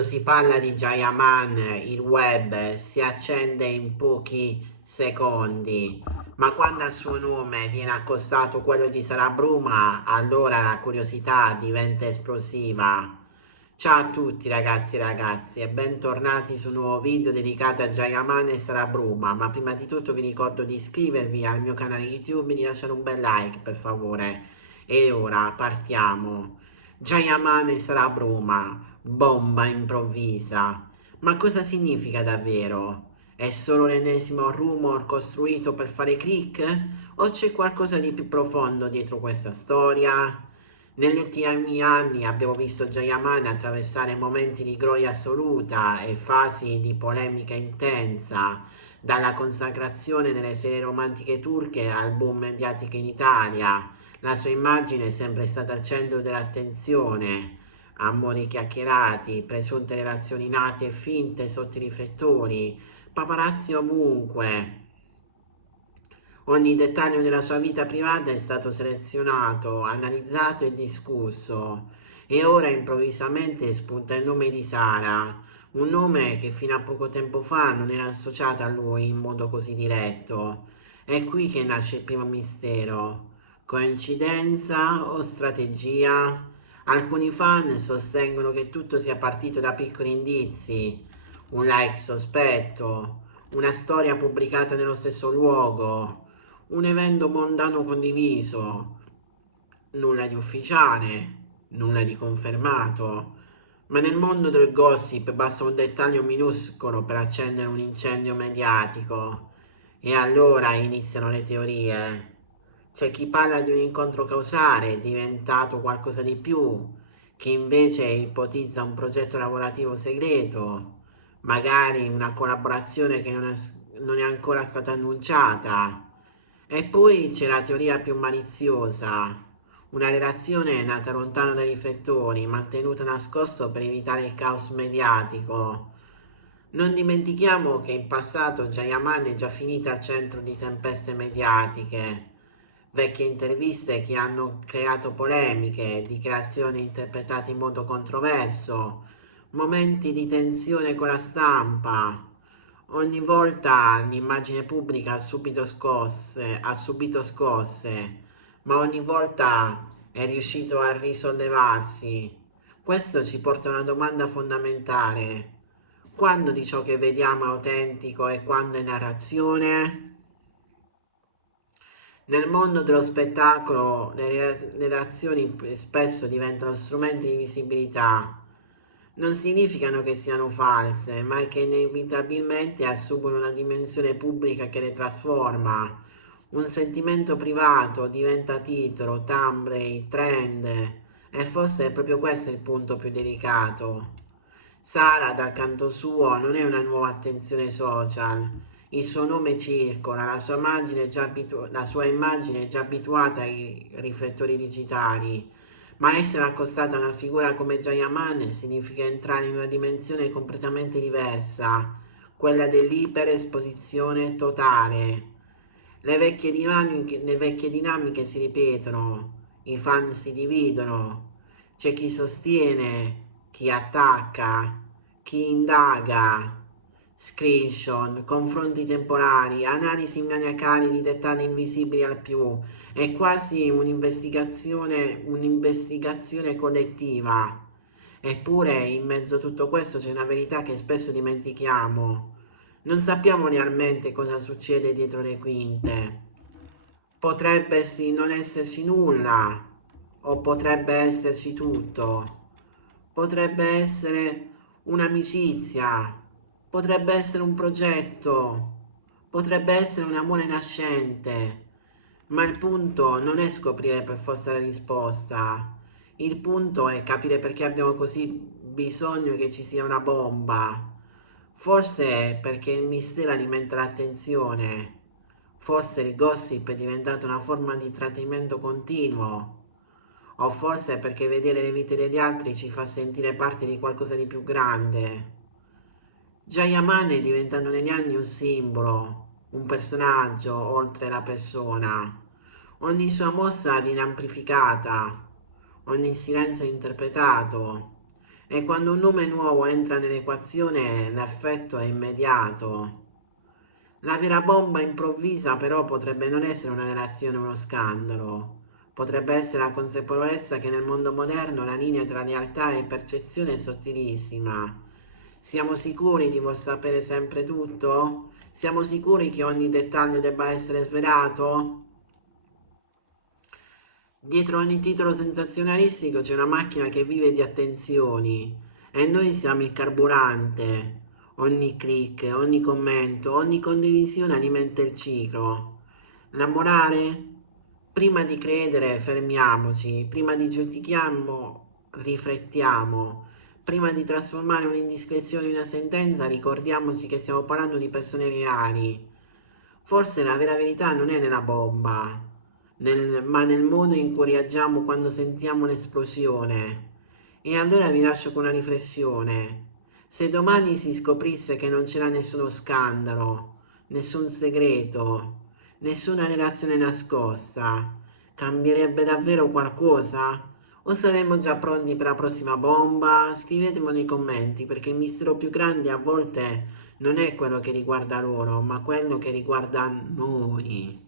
Si parla di Jayaman, il web si accende in pochi secondi, ma quando al suo nome viene accostato quello di Sara Bruma, allora la curiosità diventa esplosiva. Ciao a tutti ragazzi e ragazze e bentornati su un nuovo video dedicato a Jayaman e Sara Bruma, ma prima di tutto vi ricordo di iscrivervi al mio canale YouTube e di lasciare un bel like per favore. E ora partiamo. Jayaman e Sara Bruma. Bomba improvvisa. Ma cosa significa davvero? È solo l'ennesimo rumor costruito per fare click? O c'è qualcosa di più profondo dietro questa storia? Negli ultimi anni abbiamo visto Jayaman attraversare momenti di gloria assoluta e fasi di polemica intensa, dalla consacrazione delle serie romantiche turche al boom mediatico in Italia. La sua immagine è sempre stata al centro dell'attenzione. Amori chiacchierati, presunte relazioni nate e finte sotto i riflettori, paparazzi ovunque. Ogni dettaglio della sua vita privata è stato selezionato, analizzato e discusso. E ora improvvisamente spunta il nome di Sara, un nome che fino a poco tempo fa non era associato a lui in modo così diretto. È qui che nasce il primo mistero. Coincidenza o strategia? Alcuni fan sostengono che tutto sia partito da piccoli indizi, un like sospetto, una storia pubblicata nello stesso luogo, un evento mondano condiviso, nulla di ufficiale, nulla di confermato. Ma nel mondo del gossip basta un dettaglio minuscolo per accendere un incendio mediatico. E allora iniziano le teorie. C'è chi parla di un incontro causale diventato qualcosa di più, chi invece ipotizza un progetto lavorativo segreto, magari una collaborazione che non è ancora stata annunciata. E poi c'è la teoria più maliziosa, una relazione nata lontano dai riflettori, mantenuta nascosto per evitare il caos mediatico. Non dimentichiamo che in passato Jayaman è già finita al centro di tempeste mediatiche, vecchie interviste che hanno creato polemiche, dichiarazioni interpretate in modo controverso, momenti di tensione con la stampa. Ogni volta l'immagine pubblica ha subito scosse, ma ogni volta è riuscito a risollevarsi. Questo ci porta a una domanda fondamentale. Quando di ciò che vediamo è autentico e quando è narrazione? Nel mondo dello spettacolo le relazioni spesso diventano strumenti di visibilità. Non significano che siano false, ma che inevitabilmente assumono una dimensione pubblica che le trasforma. Un sentimento privato diventa titolo, thumbnail, trend, e forse è proprio questo il punto più delicato. Sara, dal canto suo, non è una nuova attenzione social. Il suo nome circola, la sua immagine è già abituata ai riflettori digitali, ma essere accostata a una figura come Jayaman significa entrare in una dimensione completamente diversa, quella dell'iperesposizione totale. Le vecchie dinamiche si ripetono, i fan si dividono, c'è chi sostiene, chi attacca, chi indaga, screenshot, confronti temporali, analisi maniacali di dettagli invisibili al più, è quasi un'investigazione collettiva. Eppure in mezzo a tutto questo c'è una verità che spesso dimentichiamo. Non sappiamo realmente cosa succede dietro le quinte. Potrebbe sì non esserci nulla, o potrebbe esserci tutto. Potrebbe essere un'amicizia, potrebbe essere un progetto, potrebbe essere un amore nascente. Ma il punto non è scoprire per forza la risposta. Il punto è capire perché abbiamo così bisogno che ci sia una bomba. Forse perché il mistero alimenta l'attenzione. Forse il gossip è diventato una forma di trattenimento continuo. O forse perché vedere le vite degli altri ci fa sentire parte di qualcosa di più grande. Jayaman è diventato negli anni un simbolo, un personaggio oltre la persona. Ogni sua mossa viene amplificata, ogni silenzio è interpretato. E quando un nome nuovo entra nell'equazione, l'effetto è immediato. La vera bomba improvvisa però potrebbe non essere una relazione o uno scandalo. Potrebbe essere la consapevolezza che nel mondo moderno la linea tra realtà e percezione è sottilissima. Siamo sicuri di voler sapere sempre tutto? Siamo sicuri che ogni dettaglio debba essere svelato? Dietro ogni titolo sensazionalistico c'è una macchina che vive di attenzioni e noi siamo il carburante. Ogni click, ogni commento, ogni condivisione alimenta il ciclo. La morale? Prima di credere fermiamoci, prima di giudichiamo riflettiamo, prima di trasformare un'indiscrezione in una sentenza ricordiamoci che stiamo parlando di persone reali. Forse la vera verità non è nella bomba, ma nel modo in cui reagiamo quando sentiamo un'esplosione. E allora vi lascio con una riflessione. Se domani si scoprisse che non c'era nessuno scandalo, nessun segreto, nessuna relazione nascosta, cambierebbe davvero qualcosa? O saremmo già pronti per la prossima bomba? Scrivetemelo nei commenti, perché il mistero più grande a volte non è quello che riguarda loro, ma quello che riguarda noi.